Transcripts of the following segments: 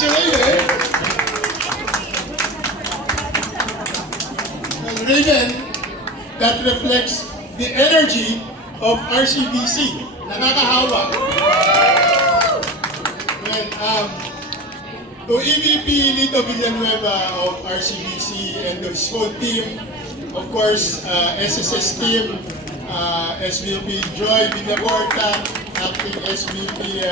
Si Raven. And Raven, that reflects the energy of RCBC. Nakakahawa. Well, to EVP Lito Villanueva of RCBC and the whole team, of course, SSS team, SVP Joy Villacorta, acting SVP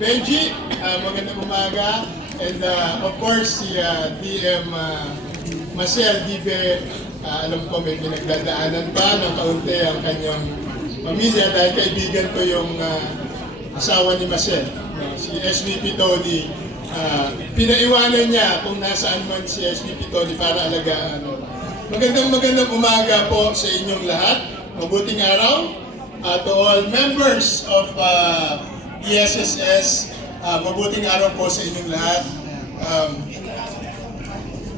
Benji, magandang umaga, and of course si DM Marcel Dibe, alam ko may pinagdadaanan pa ng kaunti ang kanyang pamilya dahil kaibigan ko yung asawa ni Marcel, si SVP Tony. Pinaiwanan niya kung nasaan man si SVP Tony para alagaan. Magandang umaga po sa inyong lahat. Mabuting araw to all members of ESSS. Mabuting araw po sa inyong lahat.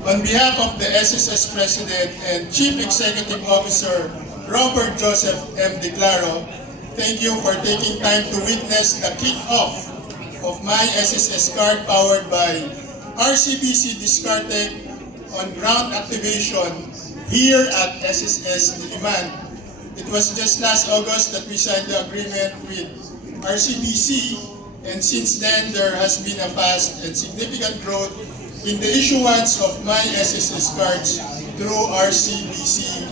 On behalf of the SSS President and Chief Executive Officer Robert Joseph M. Declaro, thank you for taking time to witness the kick-off of my SSS card powered by RCBC Discardtech on ground activation here at SSS Diliman. It was just last August that we signed the agreement with RCBC, and since then there has been a fast and significant growth in the issuance of my SSS cards through RCBC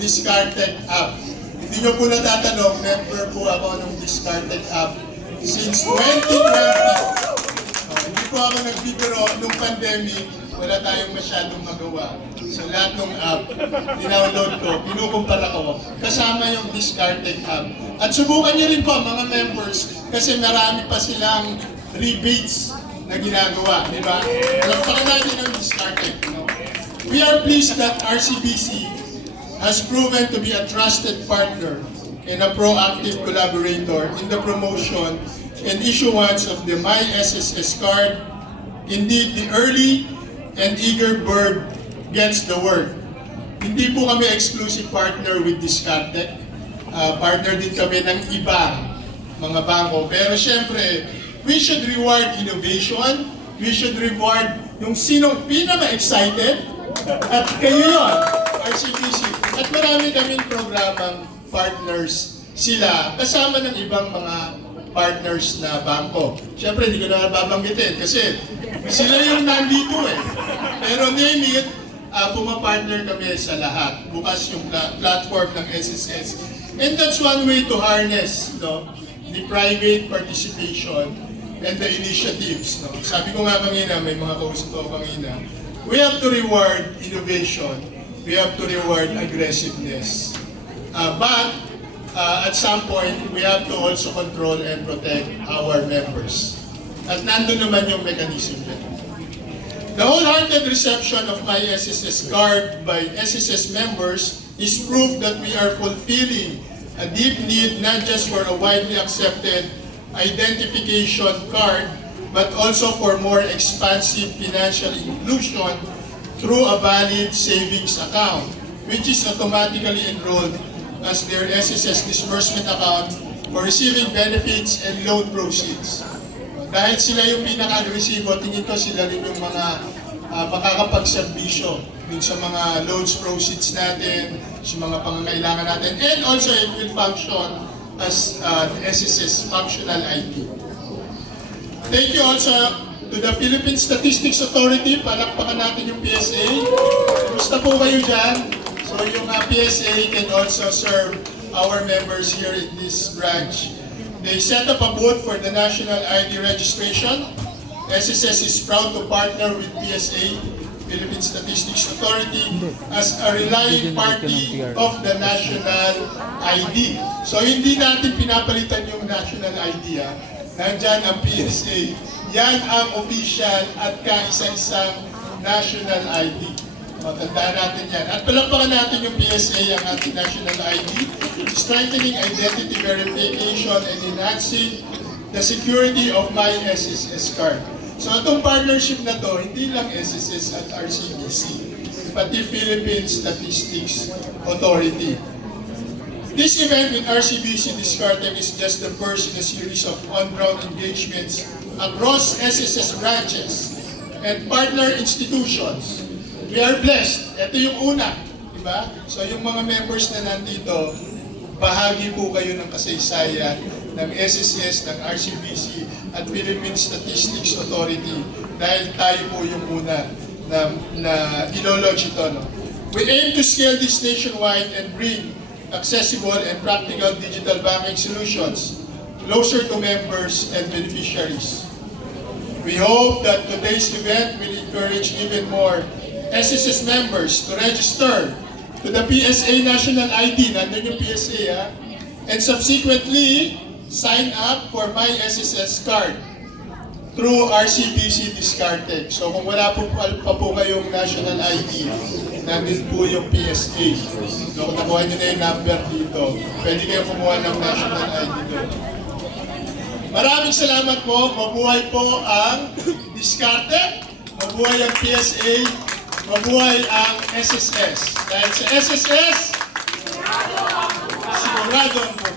Discardtech app. Hindi nyo po natatanong, member po ako ng Discardtech app since 2020. Hindi po ako nagbibiro nung pandemic, wala tayong masyadong magawa. So lahat ng app, dinownload ko, kinukumpara ko, kasama yung Discardtech app. At subukan niyo rin po mga members, kasi marami pa silang rebates na ginagawa, di ba? Lampakan natin ang Discardtech. We are pleased that RCBC has proven to be a trusted partner and a proactive collaborator in the promotion and issuance of the My SSS card. Indeed, the early and eager bird gets the word. Hindi po kami exclusive partner with Discardtech. Partner din kami ng ibang mga bangko. Pero syempre, we should reward innovation. We should reward yung sinong pinaka-excited. At kayo yun, RCBC. At marami kaming programang partners sila kasama ng ibang mga partners na bangko. Siyempre, hindi ko na babanggitin kasi sila yung nandito eh. Pero name it, pumapartner kami sa lahat. Bukas yung platform ng SSS. And that's one way to harness the private participation and the initiatives. Sabi ko nga kanina, may mga kausap ko kanina, we have to reward innovation. We have to reward aggressiveness. But at some point, we have to also control and protect our members. At nandun naman yung mechanism din. The wholehearted reception of my SSS card by SSS members is proof that we are fulfilling a deep need not just for a widely accepted identification card, but also for more expansive financial inclusion through a valid savings account, which is automatically enrolled as their SSS disbursement account for receiving benefits and loan proceeds. Dahil sila yung pinaka-agresibo, tingin ko sila rin yung mga makakapagserbisyo dun sa mga loans proceeds natin, sa mga pangangailangan natin, and also it will function as the SSS functional ID. Thank you also to the Philippine Statistics Authority. Palakpakan natin yung PSA. Kumusta po kayo dyan? So yung PSA can also serve our members here in this branch. They set up a booth for the national ID registration. SSS is proud to partner with PSA, Philippine Statistics Authority, as a relying party of the national ID. So hindi natin pinapalitan yung national ID. Nandyan ang PSA. Yan ang official at kaisa-isang national ID. Matandaan natin yan. At palakpakan natin yung PSA, ang ating national ID, strengthening identity verification and enhancing the security of my SSS card. So itong partnership na to, hindi lang SSS at RCBC, pati Philippine Statistics Authority. This event with RCBC Discardtech is just the first in a series of on-ground engagements across SSS branches and partner institutions. We are blessed. Ito yung una, di ba? So yung mga members na nandito, bahagi po kayo ng kasaysayan ng SSS, ng RCBC, at Philippine Statistics Authority dahil tayo po yung una na ilo-launch ito. No? We aim to scale this nationwide and bring accessible and practical digital banking solutions closer to members and beneficiaries. We hope that today's event will encourage even more SSS members to register to the PSA National ID, nandun yung PSA ha, and subsequently sign up for My SSS card through RCBC Discardtech. So kung wala po pa po kayong national ID, nandun po yung PSA. So kung nakuha nyo na yung number dito, pwede kayo kumuha ng national ID doon. Maraming salamat po. Mabuhay po ang Discardtech, mabuhay ang PSA, mabuhay ang SSS. Dahil sa SSS, sigurado ang